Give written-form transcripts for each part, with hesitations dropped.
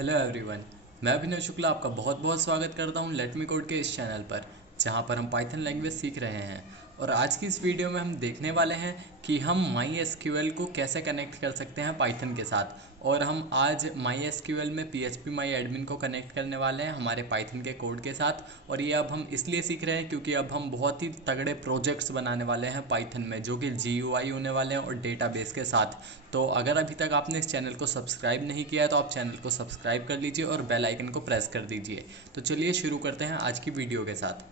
Hello everyone. मैं अभिनव शुक्ला आपका बहुत बहुत स्वागत करता हूं लेट मी कोड के इस चैनल पर, जहां पर हम पाइथन लैंग्वेज सीख रहे हैं। और आज की इस वीडियो में हम देखने वाले हैं कि हम माई एसक्यूएल को कैसे कनेक्ट कर सकते हैं पाइथन के साथ। और हम आज माई एसक्यूएल में पीएचपी माई एडमिन को कनेक्ट करने वाले हैं हमारे पाइथन के कोड के साथ। और ये अब हम इसलिए सीख रहे हैं क्योंकि अब हम बहुत ही तगड़े प्रोजेक्ट्स बनाने वाले हैं पाइथन में, जो कि जीयूआई होने वाले हैं और डेटाबेस के साथ। तो अगर अभी तक आपने इस चैनल को सब्सक्राइब नहीं किया है तो आप चैनल को सब्सक्राइब कर लीजिए और बेल आइकन को प्रेस कर दीजिए। तो चलिए शुरू करते हैं आज की वीडियो के साथ।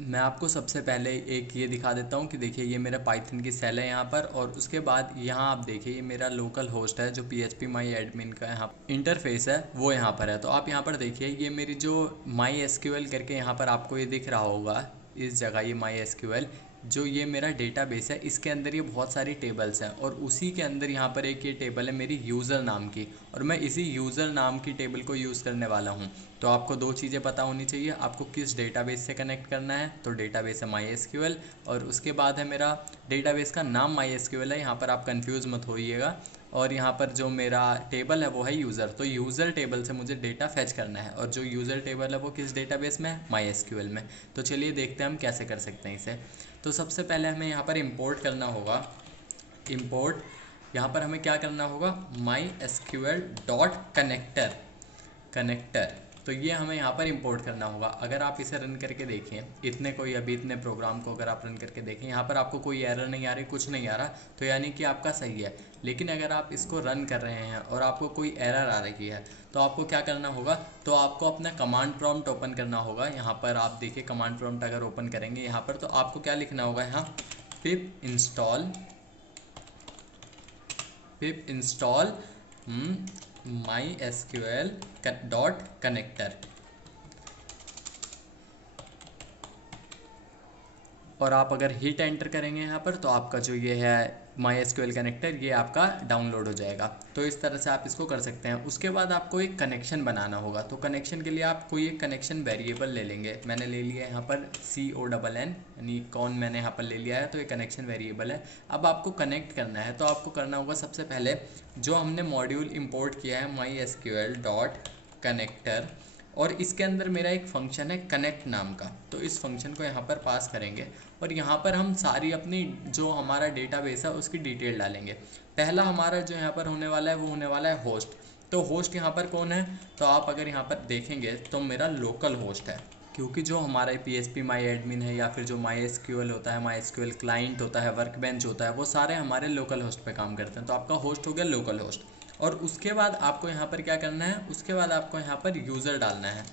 मैं आपको सबसे पहले एक ये दिखा देता हूँ कि देखिए ये मेरा पाइथन की सेल है यहाँ पर। और उसके बाद यहाँ आप देखिए ये मेरा लोकल होस्ट है जो पीएचपी माई एडमिन का यहाँ इंटरफेस है वो यहाँ पर है। तो आप यहाँ पर देखिए ये मेरी जो माई एसक्यूएल करके यहाँ पर आपको ये दिख रहा होगा इस जगह, ये माई एसक्यूएल जो ये मेरा डेटाबेस है, इसके अंदर ये बहुत सारी टेबल्स हैं। और उसी के अंदर यहाँ पर एक ये टेबल है मेरी यूज़र नाम की, और मैं इसी यूज़र नाम की टेबल को यूज़ करने वाला हूँ। तो आपको दो चीज़ें पता होनी चाहिए, आपको किस डेटाबेस से कनेक्ट करना है। तो डेटाबेस है माई एसक्यूएल, और उसके बाद है मेरा डेटाबेस का नाम माई एसक्यूएल है, यहाँ पर आप कंफ्यूज मत होइएगा। और यहाँ पर जो मेरा टेबल है वो है यूज़र। तो यूज़र टेबल से मुझे डेटा फेच करना है, और जो यूज़र टेबल है वो किस डेटाबेस में है, माई एसक्यूएल में। तो चलिए देखते हैं हम कैसे कर सकते हैं इसे। तो सबसे पहले हमें यहाँ पर इंपोर्ट करना होगा। इंपोर्ट यहाँ पर हमें क्या करना होगा, my SQL dot connector connector. तो ये हमें यहाँ पर इंपोर्ट करना होगा। अगर आप इसे रन करके देखें, इतने प्रोग्राम को अगर आप रन करके देखें, यहाँ पर आपको कोई एरर नहीं आ रही, कुछ नहीं आ रहा, तो यानी कि आपका सही है। लेकिन अगर आप इसको रन कर रहे हैं और आपको कोई एरर आ रही है तो आपको क्या करना होगा, तो आपको अपना कमांड प्रॉम्प्ट ओपन करना होगा। यहाँ पर आप देखिए कमांड प्रॉम्प्ट अगर ओपन करेंगे यहाँ पर, तो आपको क्या लिखना होगा, यहाँ पिप install my SQL dot connector. और आप अगर हिट एंटर करेंगे यहाँ पर तो आपका जो ये है माई एसक्यूएल कनेक्टर, ये आपका डाउनलोड हो जाएगा। तो इस तरह से आप इसको कर सकते हैं। उसके बाद आपको एक कनेक्शन बनाना होगा। तो कनेक्शन के लिए आप कोई एक कनेक्शन वेरिएबल ले लेंगे। मैंने ले लिया है यहाँ पर CONN, यानी कौन मैंने यहाँ पर ले लिया है, तो ये कनेक्शन वेरिएबल है। अब आपको कनेक्ट करना है, तो आपको करना होगा सबसे पहले जो हमने मॉड्यूल इम्पोर्ट किया है माई एसक्यूएल डॉट कनेक्टर, और इसके अंदर मेरा एक फंक्शन है कनेक्ट नाम का। तो इस फंक्शन को यहाँ पर पास करेंगे और यहाँ पर हम सारी अपनी जो हमारा डेटाबेस है उसकी डिटेल डालेंगे। पहला हमारा जो यहाँ पर होने वाला है वो होने वाला है होस्ट। तो होस्ट यहाँ पर कौन है, तो आप अगर यहाँ पर देखेंगे तो मेरा लोकल होस्ट है, क्योंकि जो हमारा पीएचपी माई एडमिन है या फिर जो माई एसक्यूएल होता है, माई एसक्यूएल क्लाइंट होता है, वर्कबेंच होता है, वो सारे हमारे लोकल होस्ट पे काम करते हैं। तो आपका होस्ट हो गया लोकल होस्ट। और उसके बाद आपको यहाँ पर क्या करना है, उसके बाद आपको यहाँ पर यूज़र डालना है।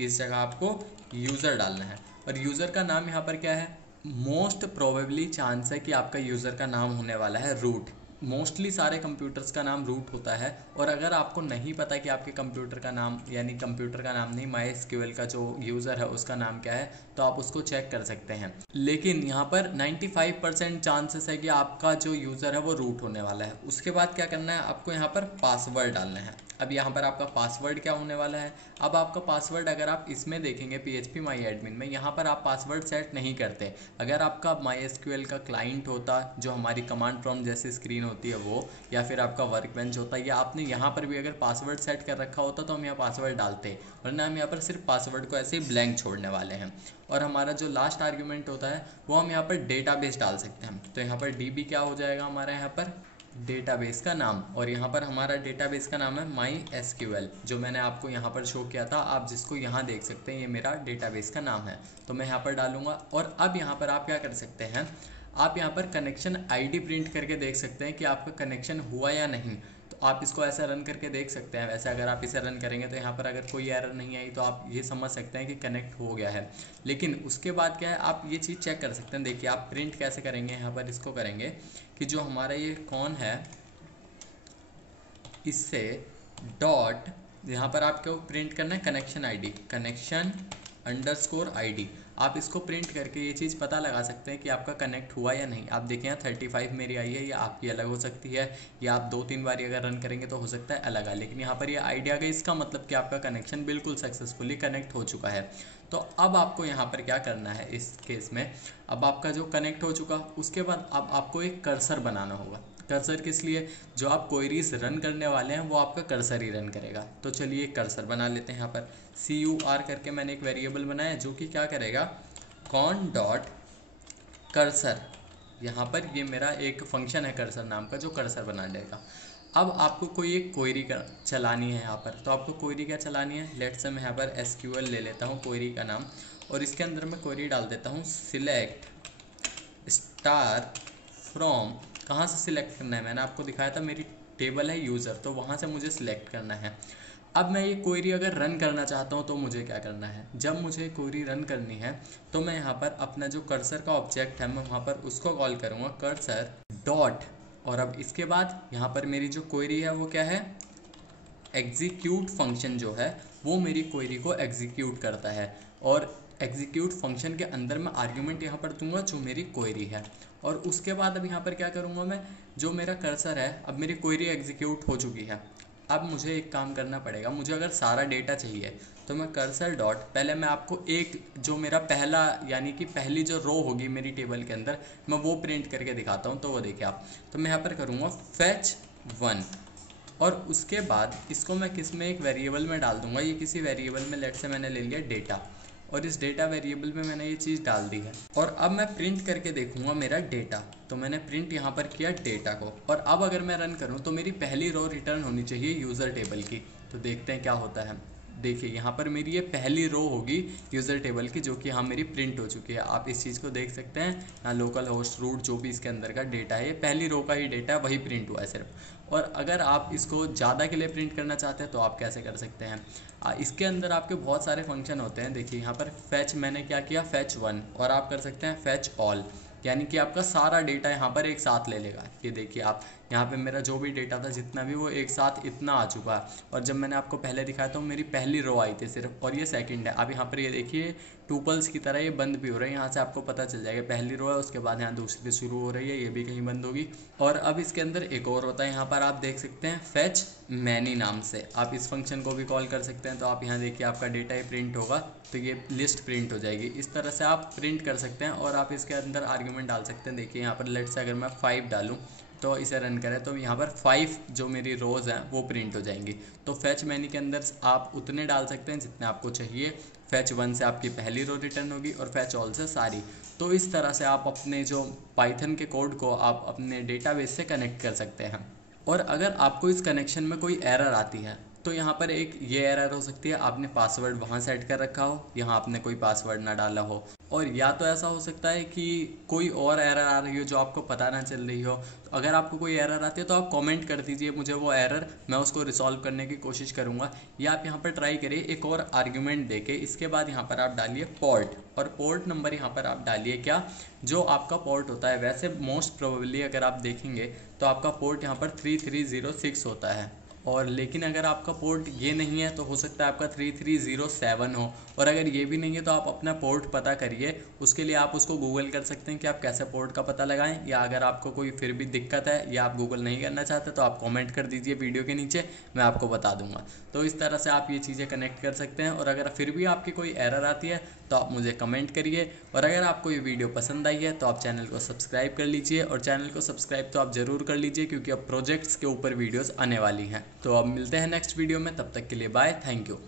इस जगह आपको यूज़र डालना है। और यूज़र का नाम यहाँ पर क्या है, मोस्ट प्रोबेबली चांस है कि आपका यूज़र का नाम होने वाला है रूट। मोस्टली सारे कंप्यूटर्स का नाम रूट होता है। और अगर आपको नहीं पता कि आपके कंप्यूटर का नाम, यानी कंप्यूटर का नाम नहीं, माई एसक्यूएल का जो यूज़र है उसका नाम क्या है, तो आप उसको चेक कर सकते हैं। लेकिन यहाँ पर 95% चांसेस है कि आपका जो यूज़र है वो रूट होने वाला है। उसके बाद क्या करना है, आपको यहाँ पर पासवर्ड डालना है। अब यहाँ पर आपका पासवर्ड क्या होने वाला है, अब आपका पासवर्ड अगर आप इसमें देखेंगे पीएचपी माई एडमिन में, यहाँ पर आप पासवर्ड सेट नहीं करते। अगर आपका माई एसक्यूएल का क्लाइंट होता, जो हमारी कमांड प्रॉम्प्ट जैसी स्क्रीन होती है वो, या फिर आपका वर्कबेंच होता है, या आपने यहाँ पर भी अगर पासवर्ड सेट कर रखा होता तो हम यहाँ पासवर्ड डालते, वरना हम यहाँ पर सिर्फ पासवर्ड को ऐसे ही ब्लैंक छोड़ने वाले हैं। और हमारा जो लास्ट आर्ग्यूमेंट होता है वो हम यहाँ पर डेटाबेस डाल सकते हैं। तो यहाँ पर DB क्या हो जाएगा हमारा, यहाँ पर डेटाबेस का नाम, और यहाँ पर हमारा डेटाबेस का नाम है माई एसक्यूएल, जो मैंने आपको यहाँ पर शो किया था, आप जिसको यहाँ देख सकते हैं, ये मेरा डेटाबेस का नाम है। तो मैं यहाँ पर डालूंगा। और अब यहाँ पर आप क्या कर सकते हैं, आप यहाँ पर कनेक्शन ID प्रिंट करके देख सकते हैं कि आपका कनेक्शन हुआ या नहीं। तो आप इसको ऐसा रन करके देख सकते हैं। वैसे अगर आप इसे रन करेंगे तो यहाँ पर अगर कोई एरर नहीं आई तो आप ये समझ सकते हैं कि कनेक्ट हो गया है। लेकिन उसके बाद क्या है, आप ये चीज़ चेक कर सकते हैं। देखिए आप प्रिंट कैसे करेंगे, यहाँ पर इसको करेंगे कि जो हमारा ये कौन है, इससे डॉट, यहाँ पर आपको प्रिंट करना है कनेक्शन अंडरस्कोर ID। आप इसको प्रिंट करके ये चीज़ पता लगा सकते हैं कि आपका कनेक्ट हुआ या नहीं। आप देखें यहाँ 35 मेरी आई है, या आपकी अलग हो सकती है, या आप 2-3 बार अगर रन करेंगे तो हो सकता है अलग आए। लेकिन यहाँ पर ये ID आ गई, इसका मतलब कि आपका कनेक्शन बिल्कुल सक्सेसफुली कनेक्ट हो चुका है। तो अब आपको यहाँ पर क्या करना है इस केस में, अब आपका जो कनेक्ट हो चुका, उसके बाद अब आपको एक कर्सर बनाना होगा। कर्सर किस लिए, जो आप क्वेरीज रन करने वाले हैं वो आपका कर्सर ही रन करेगा। तो चलिए कर्सर बना लेते हैं। यहाँ पर CUR करके मैंने एक वेरिएबल बनाया जो कि क्या करेगा, कॉन डॉट कर्सर, यहाँ पर ये मेरा एक फंक्शन है कर्सर नाम का जो कर्सर बना देगा। अब आपको कोई एक क्वेरी चलानी है यहाँ पर, तो आपको क्वेरी क्या चलानी है, लेट्स से मैं यहाँ पर SQL ले लेता हूँ क्वेरी का नाम, और इसके अंदर मैं क्वेरी डाल देता हूँ सिलेक्ट स्टार फ्रॉम। कहाँ से सिलेक्ट करना है, मैंने आपको दिखाया था मेरी टेबल है यूज़र, तो वहाँ से मुझे सिलेक्ट करना है। अब मैं ये क्वेरी अगर रन करना चाहता हूँ तो मुझे क्या करना है, जब मुझे क्वेरी रन करनी है तो मैं यहाँ पर अपना जो कर्सर का ऑब्जेक्ट है मैं वहाँ पर उसको कॉल करूँगा कर्सर डॉट, और अब इसके बाद यहाँ पर मेरी जो क्वेरी है वो क्या है, एग्जीक्यूट फंक्शन जो है वो मेरी क्वेरी को एग्जीक्यूट करता है, और एग्जीक्यूट फंक्शन के अंदर मैं आर्ग्यूमेंट यहाँ पर दूंगा जो मेरी क्वेरी है। और उसके बाद अब यहाँ पर क्या करूँगा मैं, जो मेरा कर्सर है, अब मेरी क्वेरी एग्जीक्यूट हो चुकी है। अब मुझे एक काम करना पड़ेगा, मुझे अगर सारा डेटा चाहिए तो मैं कर्सर डॉट, पहले मैं आपको एक जो मेरा पहला यानी कि पहली जो रो होगी मेरी टेबल के अंदर मैं वो प्रिंट करके दिखाता हूँ, तो वो देखिए आप। तो मैं यहाँ पर करूँगा fetch 1, और उसके बाद इसको मैं किस में, एक वेरिएबल में डाल दूंगा। ये किसी वेरिएबल में, लेट से मैंने ले लिया डेटा, और इस डेटा वेरिएबल में मैंने ये चीज़ डाल दी है। और अब मैं प्रिंट करके देखूंगा मेरा डेटा, तो मैंने प्रिंट यहाँ पर किया डेटा को, और अब अगर मैं रन करूँ तो मेरी पहली रो रिटर्न होनी चाहिए यूज़र टेबल की। तो देखते हैं क्या होता है। देखिए यहाँ पर मेरी ये पहली रो होगी यूज़र टेबल की, जो कि यहाँ मेरी प्रिंट हो चुकी है। आप इस चीज़ को देख सकते हैं, यहाँ लोकल होस्ट रूट जो भी इसके अंदर का डेटा है, ये पहली रो का ही डेटा है, वही प्रिंट हुआ है सिर्फ। और अगर आप इसको ज़्यादा के लिए प्रिंट करना चाहते हैं तो आप कैसे कर सकते हैं, इसके अंदर आपके बहुत सारे फंक्शन होते हैं। देखिए यहाँ पर फैच मैंने क्या किया, fetch 1, और आप कर सकते हैं fetch all, यानी कि आपका सारा डेटा यहाँ पर एक साथ ले लेगा। ये देखिए आप, यहाँ पे मेरा जो भी डेटा था जितना भी, वो एक साथ इतना आ चुका है। और जब मैंने आपको पहले दिखाया तो मेरी पहली रो आई थी सिर्फ, और ये सेकंड है। अब यहाँ पर ये देखिए टूपल्स की तरह ये बंद भी हो रहा है, यहाँ से आपको पता चल जाएगा पहली रो है, उसके बाद यहाँ दूसरी शुरू हो रही है, ये भी कहीं बंद होगी। और अब इसके अंदर एक और होता है, यहाँ पर आप देख सकते हैं fetch many नाम से, आप इस फंक्शन को भी कॉल कर सकते हैं। तो आप यहाँ देखिए आपका डेटा ही प्रिंट होगा, तो ये लिस्ट प्रिंट हो जाएगी। इस तरह से आप प्रिंट कर सकते हैं, और आप इसके अंदर आर्ग्यूमेंट डाल सकते हैं। देखिए यहाँ पर लेट से अगर मैं 5 डालूँ तो इसे रन करें तो यहाँ पर 5 जो मेरी रोज़ हैं वो प्रिंट हो जाएंगी। तो फैच मैनी के अंदर आप उतने डाल सकते हैं जितने आपको चाहिए। फैच 1 से आपकी पहली रो रिटर्न होगी, और फैच ऑल से सारी। तो इस तरह से आप अपने जो पाइथन के कोड को आप अपने डेटाबेस से कनेक्ट कर सकते हैं। और अगर आपको इस कनेक्शन में कोई एरर आती है तो यहाँ पर एक ये एरर हो सकती है, आपने पासवर्ड वहाँ सेट कर रखा हो, यहाँ आपने कोई पासवर्ड ना डाला हो, और या तो ऐसा हो सकता है कि कोई और एरर आ रही हो जो आपको पता ना चल रही हो। तो अगर आपको कोई एरर आती है तो आप कमेंट कर दीजिए मुझे वो एरर, मैं उसको रिसॉल्व करने की कोशिश करूँगा। या आप यहाँ पर ट्राई करिए एक और आर्ग्यूमेंट देके, इसके बाद यहाँ पर आप डालिए पोर्ट, और पोर्ट नंबर यहाँ पर आप डालिए क्या, जो आपका पोर्ट होता है। वैसे मोस्ट प्रोबेबली अगर आप देखेंगे तो आपका पोर्ट यहाँ पर 3306 होता है, और लेकिन अगर आपका पोर्ट ये नहीं है तो हो सकता है आपका 3307 हो। और अगर ये भी नहीं है तो आप अपना पोर्ट पता करिए, उसके लिए आप उसको गूगल कर सकते हैं कि आप कैसे पोर्ट का पता लगाएं। या अगर आपको कोई फिर भी दिक्कत है या आप गूगल नहीं करना चाहते तो आप कमेंट कर दीजिए वीडियो के नीचे, मैं आपको बता दूंगा। तो इस तरह से आप ये चीज़ें कनेक्ट कर सकते हैं। और अगर फिर भी आपकी कोई एरर आती है तो आप मुझे कमेंट करिए। और अगर आपको ये वीडियो पसंद आई है तो आप चैनल को सब्सक्राइब कर लीजिए, और चैनल को सब्सक्राइब तो आप ज़रूर कर लीजिए क्योंकि अब प्रोजेक्ट्स के ऊपर वीडियोज़ आने वाली हैं। तो अब मिलते हैं नेक्स्ट वीडियो में, तब तक के लिए बाय, थैंक यू।